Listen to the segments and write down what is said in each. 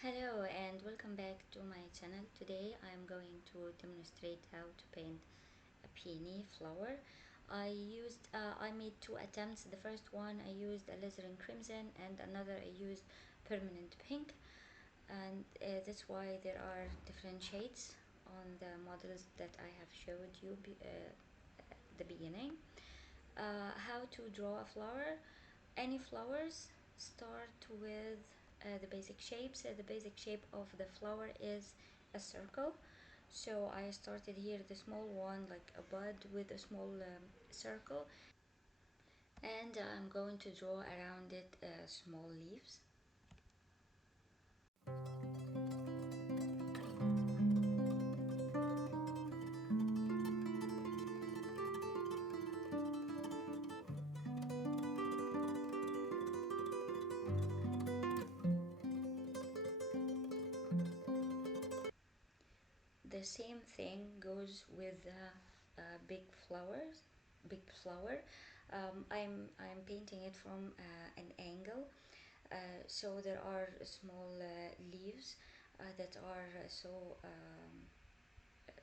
Hello and welcome back to my channel. Today I am going to demonstrate how to paint a peony flower. I made two attempts. The first one I used alizarin crimson and another I used permanent pink, and that's why there are different shades on the models that I have showed you at the beginning. How to draw a flower. Any flowers start with the basic shapes. The basic shape of the flower is a circle. So I started here the small one like a bud with a small circle, and I'm going to draw around it small leaves. The same thing goes with big flowers, big flower. I'm painting it from an angle. So there are small leaves that are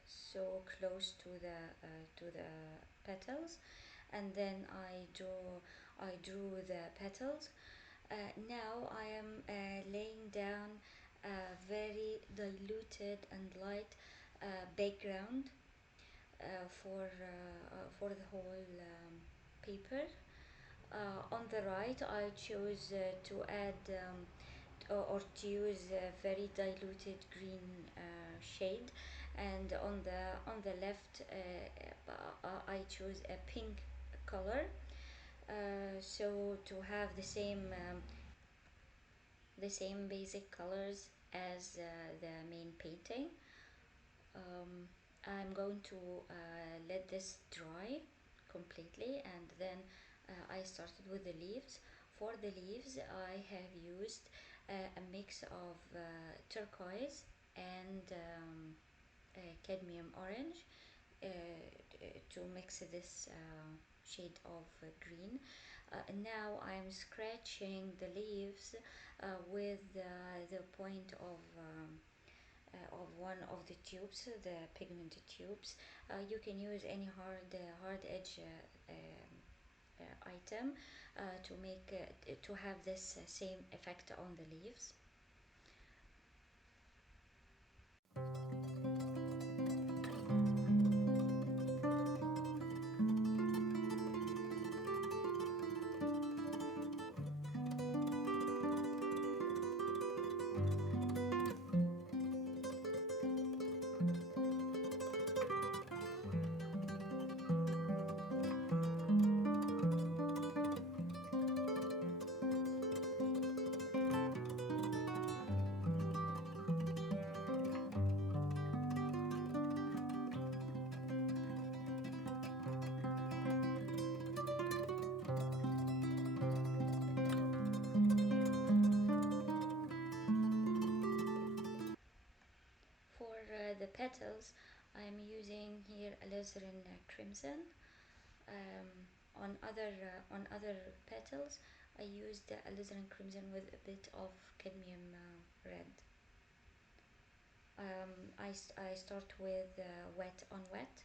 so close to the petals, and then I drew the petals. Now I am laying down a very diluted and light background for the whole paper. On the right, I chose to add or to use a very diluted green shade, and on the left, I chose a pink color. So to have the same basic colors as the main painting. I'm going to let this dry completely, and then I started with the leaves. For the leaves, I have used a mix of turquoise and cadmium orange to mix this shade of green. Now I'm scratching the leaves with the point of one of the tubes, the pigment tubes. You can use any hard edge item to have this same effect on the leaves. For the petals, I'm using here alizarin crimson. Um, on other petals, I used the alizarin crimson with a bit of cadmium red. I start with wet on wet,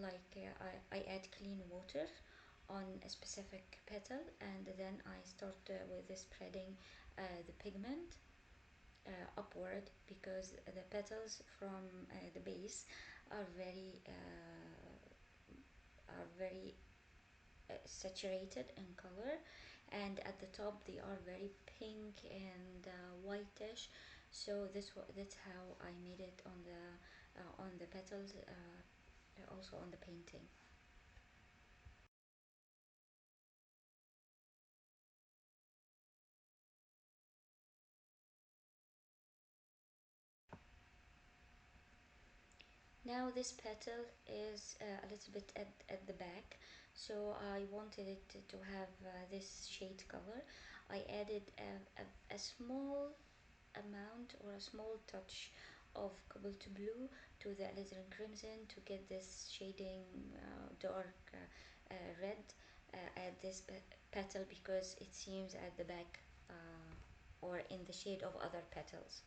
like I add clean water on a specific petal, and then I start with spreading the pigment upward, because the petals from the base are very saturated in color, and at the top they are very pink and whitish. So that's how I made it on the petals, also on the painting. Now this petal is a little bit at the back, so I wanted it to have this shade color. I added a small amount or a small touch of cobalt blue to the alizarin crimson to get this shading dark red at this petal, because it seems at the back or in the shade of other petals.